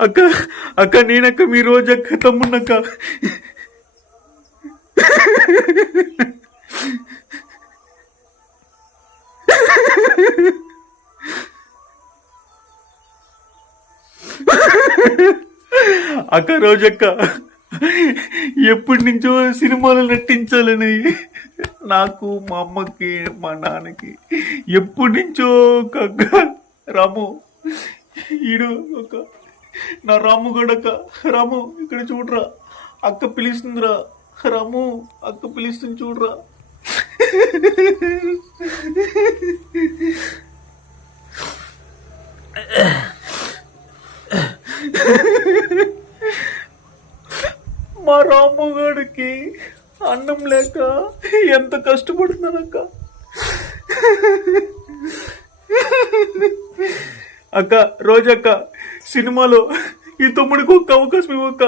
అక్క అక్క నేనక్క మీ రోజక్క తమ్మున్నక్క. అక్క రోజక్క ఎప్పటి నుంచో సినిమాలు నటించాలని నాకు, మా అమ్మకి, మా నాన్నకి ఎప్పటి నుంచో అక్క. రాము ఈడు ఒక నా రాము గడక. రాము ఇక్కడ చూడరా, అక్క పిలుస్తుందిరా. రాము అక్క పిలుస్తుంది చూడరా. మా రాముగాడికి అన్నం లేక ఎంత కష్టపడుతున్నానక్క. అక్క రోజక్క సినిమాలో ఈ తమ్ముడికి ఒక్క అవకాశం ఇవ్వక్క.